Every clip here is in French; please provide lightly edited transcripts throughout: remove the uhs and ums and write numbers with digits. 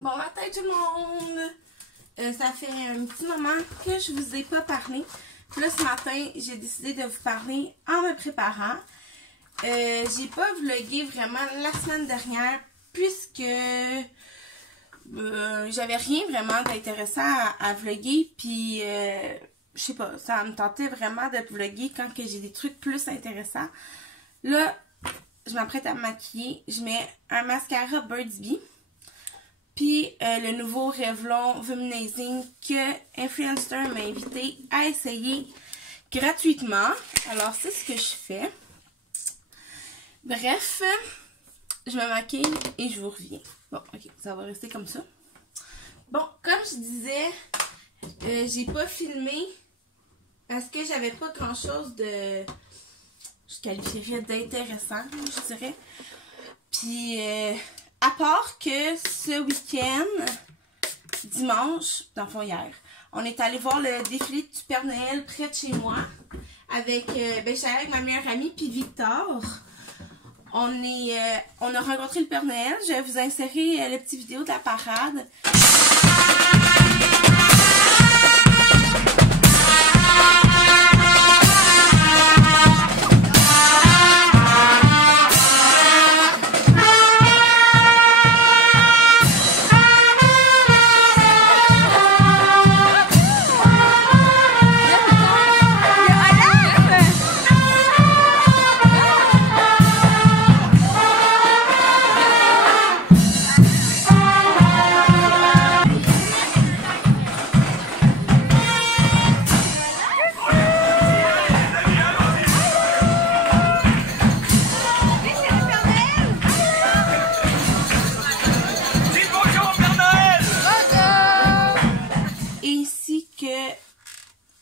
Bon matin tout le monde! Ça fait un petit moment que je vous ai pas parlé. Puis là ce matin, j'ai décidé de vous parler en me préparant. J'ai pas vlogué vraiment la semaine dernière puisque j'avais rien vraiment d'intéressant à vlogger. Puis je sais pas, ça me tentait vraiment de vlogger quand que j'ai des trucs plus intéressants. Là, je m'apprête à me maquiller. Je mets un mascara Burt's Bees. Puis le nouveau Revlon Womanizing que Influencer m'a invité à essayer gratuitement. Alors c'est ce que je fais. Bref, je me maquille et je vous reviens. Bon, ok, ça va rester comme ça. Bon, comme je disais, j'ai pas filmé parce que j'avais pas grand chose de... je qualifierais d'intéressant, je dirais. Puis... à part que ce week-end, dimanche, dans le fond hier, on est allé voir le défilé du Père Noël près de chez moi. Avec, j'étais avec ma meilleure amie puis Victor. On a rencontré le Père Noël. Je vais vous insérer la petite vidéo de la parade.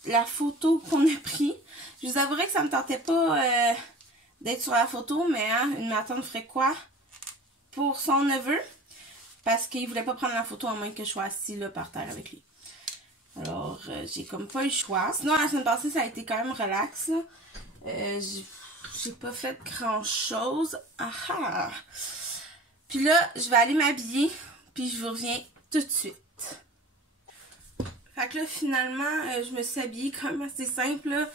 La photo qu'on a pris. Je vous avouerai que ça me tentait pas d'être sur la photo, mais hein, ma tante ferait quoi pour son neveu? Parce qu'il voulait pas prendre la photo à moins que je sois assise là par terre avec lui. Alors, j'ai comme pas eu le choix. Sinon, la semaine passée, ça a été quand même relax. J'ai pas fait grand chose. Ah! Puis là, je vais aller m'habiller, puis je vous reviens tout de suite. Fait que là, finalement, je me suis habillée quand même assez simple, là.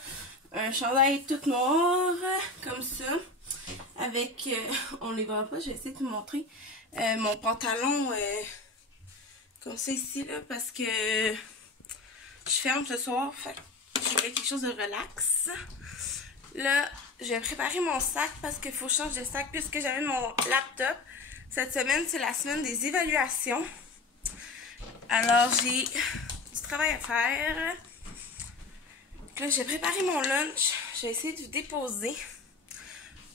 Un chandail tout noir, comme ça. Avec, on les voit pas, je vais essayer de vous montrer. Mon pantalon, comme ça ici, là, parce que je ferme ce soir. Fait que je voulais quelque chose de relax. Là, je vais préparer mon sac parce qu'il faut que je change de sac puisque j'avais mon laptop. Cette semaine, c'est la semaine des évaluations. Alors, j'ai du travail à faire. Là, j'ai préparé mon lunch. Je vais essayer de vous déposer.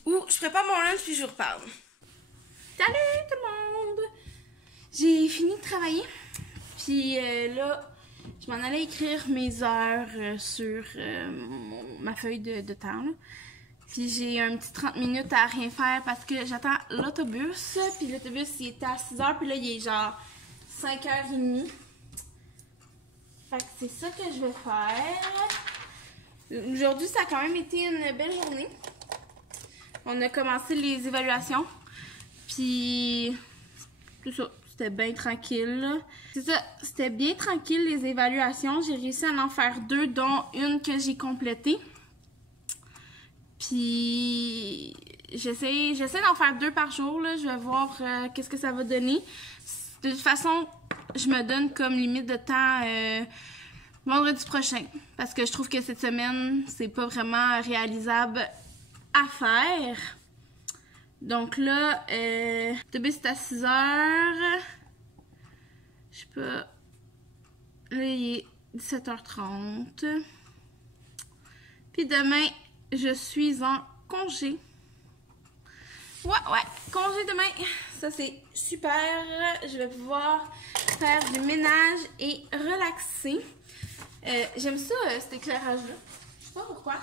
Ou je prépare mon lunch puis je vous reparle. Salut tout le monde! J'ai fini de travailler. Puis là, je m'en allais écrire mes heures sur ma feuille de temps. Là. Puis j'ai un petit 30 minutes à rien faire parce que j'attends l'autobus. Puis l'autobus, il était à 6h. Puis là, il est genre 5h30. Fait que c'est ça que je vais faire. Aujourd'hui, ça a quand même été une belle journée. On a commencé les évaluations. Puis, tout ça, c'était bien tranquille. C'est ça, c'était bien tranquille les évaluations. J'ai réussi à en faire 2, dont une que j'ai complétée. Puis, j'essaie d'en faire 2 par jour. Là. Je vais voir qu'est-ce que ça va donner. De toute façon, je me donne comme limite de temps vendredi prochain. Parce que je trouve que cette semaine, c'est pas vraiment réalisable à faire. Donc là, l'autobus est à 6h. Je sais pas. Là, il est 17h30. Puis demain, je suis en congé. Ouais, congé demain. Ça, c'est super. Je vais pouvoir faire du ménage et relaxer. J'aime ça, cet éclairage-là. Je sais pas pourquoi.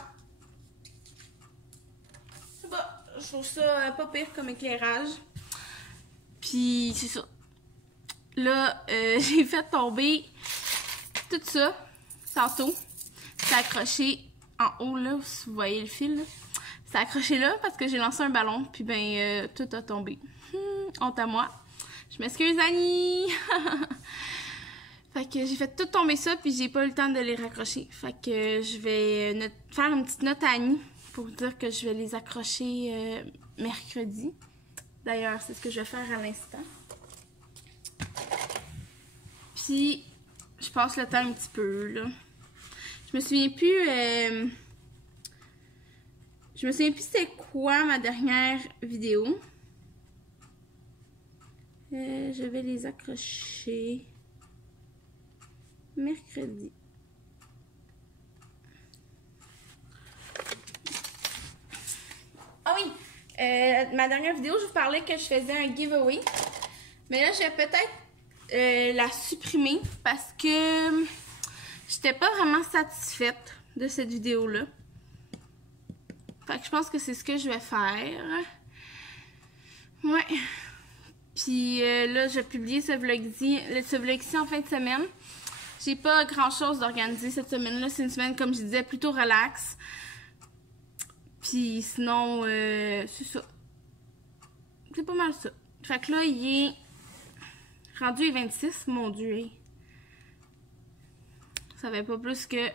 Je sais pas. Je trouve ça pas pire comme éclairage. Puis, c'est ça. Là, j'ai fait tomber tout ça tantôt. C'est accroché en haut, là, si vous voyez le fil. c'est accroché là parce que j'ai lancé un ballon, puis ben tout a tombé. Honte à moi. Je m'excuse, Annie! Fait que j'ai fait tout tomber ça, puis j'ai pas eu le temps de les raccrocher. Fait que je vais faire une petite note à Annie pour dire que je vais les accrocher mercredi. D'ailleurs, c'est ce que je vais faire à l'instant. Puis, je passe le temps un petit peu, là. Je me souviens plus c'était quoi ma dernière vidéo. Je vais les accrocher mercredi. Ah oui! Ma dernière vidéo, je vous parlais que je faisais un giveaway. Mais là, je vais peut-être la supprimer parce que j'étais pas vraiment satisfaite de cette vidéo-là. Fait que je pense que c'est ce que je vais faire. Ouais. Puis là, je vais publier ce vlog-ci en fin de semaine. J'ai pas grand-chose d'organiser cette semaine-là. C'est une semaine, comme je disais, plutôt relax. Puis sinon, c'est ça. C'est pas mal ça. Fait que là, il est rendu 26, mon Dieu. Ça fait pas plus que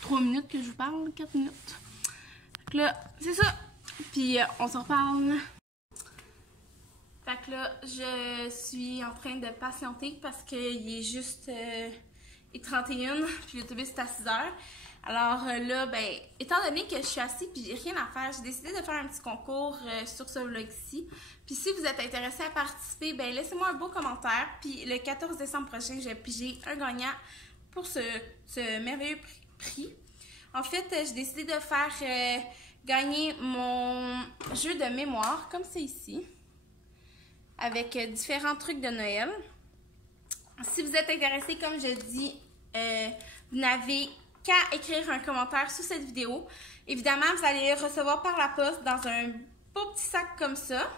3 minutes que je vous parle, 4 minutes. Fait que là, c'est ça. Puis on s'en reparle. Fait que là, je suis en train de patienter parce qu'il est juste... et 31, puis l'autobus est à 6 h. Alors là, ben, étant donné que je suis assise puis j'ai rien à faire, j'ai décidé de faire un petit concours sur ce vlog-ci. Puis si vous êtes intéressé à participer, ben laissez-moi un beau commentaire. Puis le 14 décembre prochain, je vais piger un gagnant pour ce merveilleux prix. En fait, j'ai décidé de faire gagner mon jeu de mémoire, comme c'est ici, avec différents trucs de Noël. Si vous êtes intéressé, comme je dis, vous n'avez qu'à écrire un commentaire sous cette vidéo. Évidemment, vous allez le recevoir par la poste dans un beau petit sac comme ça.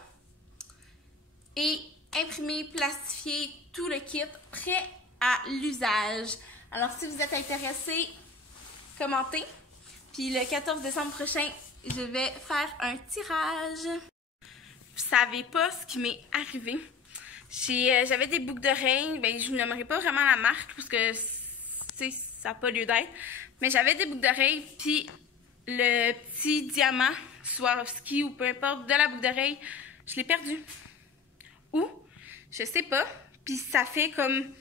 Et imprimer, plastifier tout le kit prêt à l'usage. Alors, si vous êtes intéressé, commentez. Puis le 14 décembre prochain, je vais faire un tirage. Vous savez pas ce qui m'est arrivé. J'avais des boucles d'oreilles, ben je n'aimerais pas vraiment la marque parce que ça n'a pas lieu d'être. Mais j'avais des boucles d'oreilles, puis le petit diamant Swarovski ou peu importe de la boucle d'oreille, je l'ai perdu. Où? Je sais pas. Puis ça fait comme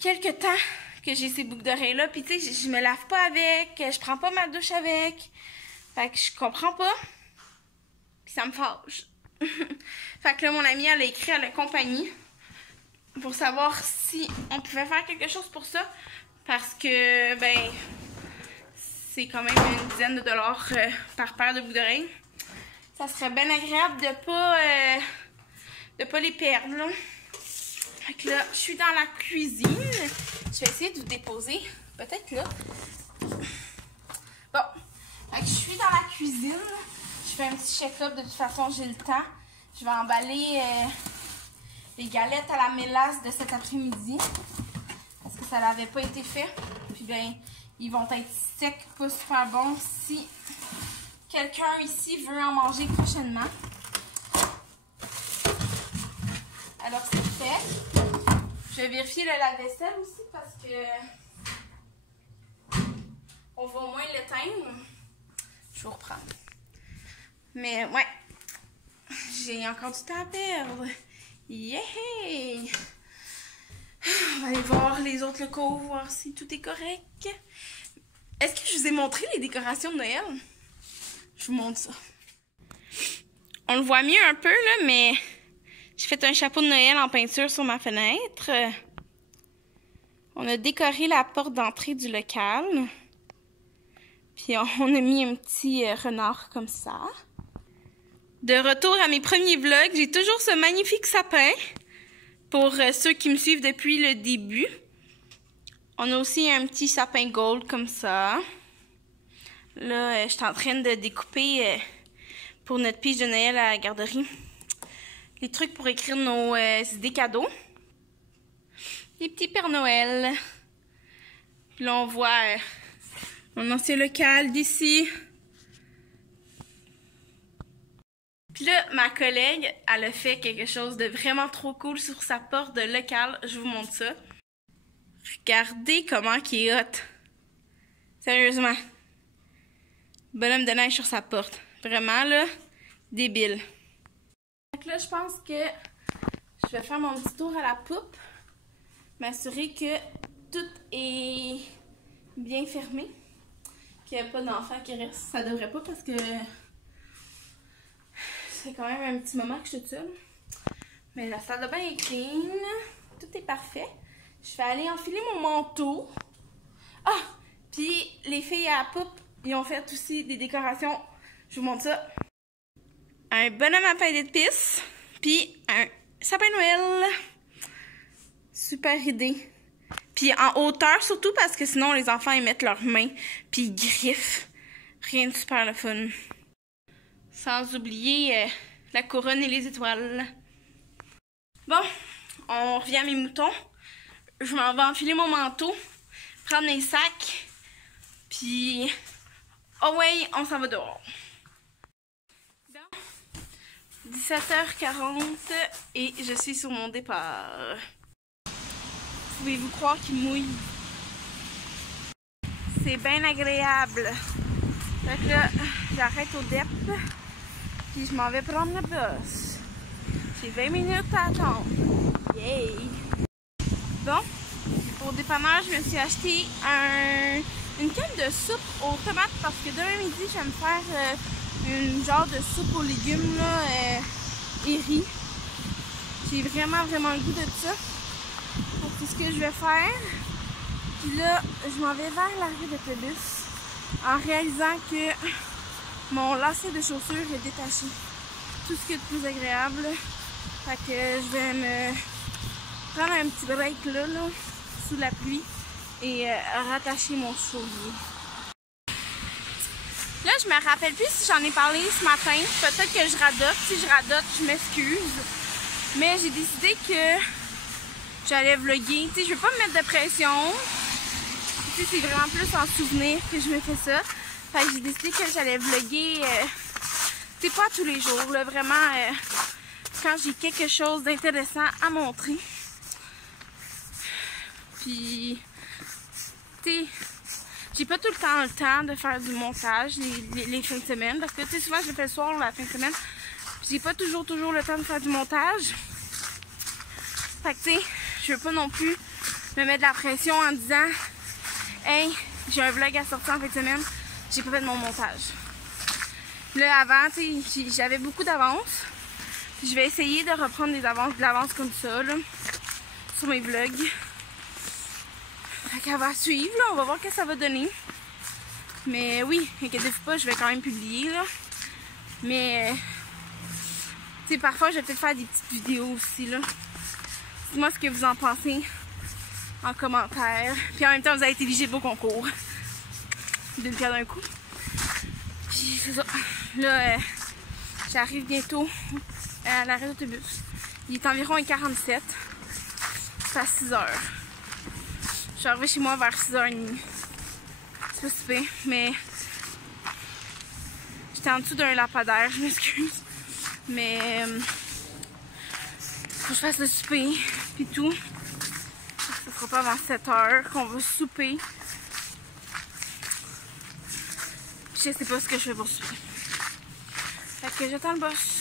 quelques temps que j'ai ces boucles d'oreilles là. Puis tu sais, je me lave pas avec, je prends pas ma douche avec. Fait que je comprends pas. Puis ça me fâche. Fait que là, mon amie, elle a écrit à la compagnie pour savoir si on pouvait faire quelque chose pour ça. Parce que, ben, c'est quand même une dizaine de dollars par paire de boucles d'oreilles. Ça serait bien agréable de pas les perdre, là. Fait que là, je suis dans la cuisine. Je vais essayer de vous déposer. Peut-être là. Bon. Fait que je suis dans la cuisine. Je fais un petit check-up. De toute façon, j'ai le temps. Je vais emballer les galettes à la mélasse de cet après-midi. Parce que ça n'avait pas été fait. Puis ben, ils vont être secs, pas super bons si quelqu'un ici veut en manger prochainement. Alors c'est fait. Je vais vérifier le lave-vaisselle aussi parce que on va au moins l'éteindre. Je vais reprendre. Mais ouais, j'ai encore du temps à perdre. Yeah! On va aller voir les autres locaux, voir si tout est correct. Est-ce que je vous ai montré les décorations de Noël? Je vous montre ça. On le voit mieux un peu, là, mais j'ai fait un chapeau de Noël en peinture sur ma fenêtre. On a décoré la porte d'entrée du local. Puis on a mis un petit renard comme ça. De retour à mes premiers vlogs, j'ai toujours ce magnifique sapin. Pour ceux qui me suivent depuis le début. On a aussi un petit sapin gold comme ça. Là, je suis en train de découper pour notre pige de Noël à la garderie les trucs pour écrire nos idées cadeaux. Les petits Pères Noël. Puis là, on voit mon ancien local d'ici. Puis là, ma collègue, elle a fait quelque chose de vraiment trop cool sur sa porte de local. Je vous montre ça. Regardez comment il est hot. Sérieusement. Bonhomme de neige sur sa porte. Vraiment, là, débile. Donc là, je pense que je vais faire mon petit tour à la poupe. M'assurer que tout est bien fermé. Qu'il n'y a pas d'enfants qui restent. Ça devrait pas parce que c'est quand même un petit moment que je suis toute seule. Mais la salle de bain est clean. Tout est parfait. Je vais aller enfiler mon manteau. Ah! Puis les filles à la poupe, ils ont fait aussi des décorations. Je vous montre ça. Un bonhomme à pain d'épices. Puis un sapin de Noël. Super idée. Puis en hauteur surtout parce que sinon les enfants ils mettent leurs mains. Puis ils griffent. Rien de super le fun. Sans oublier la couronne et les étoiles. Bon, on revient à mes moutons. Je m'en vais enfiler mon manteau, prendre mes sacs, puis oh ouais, on s'en va dehors. Bon, 17h40 et je suis sur mon départ. Pouvez-vous croire qu'il mouille? C'est bien agréable. Donc là, j'arrête au DEP. Puis je m'en vais prendre le bus. J'ai 20 minutes à attendre. Yay! Bon, au dépanneur, je me suis acheté une canne de soupe aux tomates parce que demain midi, je vais me faire une genre de soupe aux légumes là, et riz. J'ai vraiment le goût de ça. Donc c'est ce que je vais faire. Puis là, je m'en vais vers l'arrêt d'autobus en réalisant que mon lacet de chaussures est détaché. Tout ce qui est de plus agréable. Fait que je vais me prendre un petit break là, sous la pluie et rattacher mon soulier. Là, je me rappelle plus si j'en ai parlé ce matin. Peut-être que je radote. Si je radote, je m'excuse. Mais j'ai décidé que j'allais vlogger. Tu sais, je veux pas me mettre de pression. Tu sais, c'est vraiment plus en souvenir que je me fais ça. Fait que j'ai décidé que j'allais vlogger, tu sais, pas tous les jours, là, vraiment, quand j'ai quelque chose d'intéressant à montrer. Puis, tu sais, j'ai pas tout le temps de faire du montage les fins de semaine, parce que, tu sais, souvent je le fais le soir, la fin de semaine, puis j'ai pas toujours le temps de faire du montage. Fait que, tu sais, je veux pas non plus me mettre de la pression en disant, hey, j'ai un vlog à sortir en fin de semaine. J'ai pas fait de mon montage. Là, avant, tu sais, j'avais beaucoup d'avance. Je vais essayer de reprendre de l'avance comme ça, là, sur mes vlogs. Fait qu'elle va suivre, là, on va voir ce que ça va donner. Mais oui, inquiétez-vous pas, je vais quand même publier, là. Mais, tu sais, parfois, je vais peut-être faire des petites vidéos aussi, là. Dites-moi ce que vous en pensez en commentaire. Puis en même temps, vous avez été éligible au concours. D'une pierre d'un coup. Puis c'est ça. Là, j'arrive bientôt à l'arrêt d'autobus. Il est environ 1h47. C'est à 6h. Je suis arrivée chez moi vers 6h30. C'est pas si pire, mais j'étais en dessous d'un lampadaire, je m'excuse. Mais faut que je fasse le souper, puis tout. Ça sera pas avant 7h qu'on va souper. Je sais pas ce que je fais pour souper. Fait que j'attends le boss.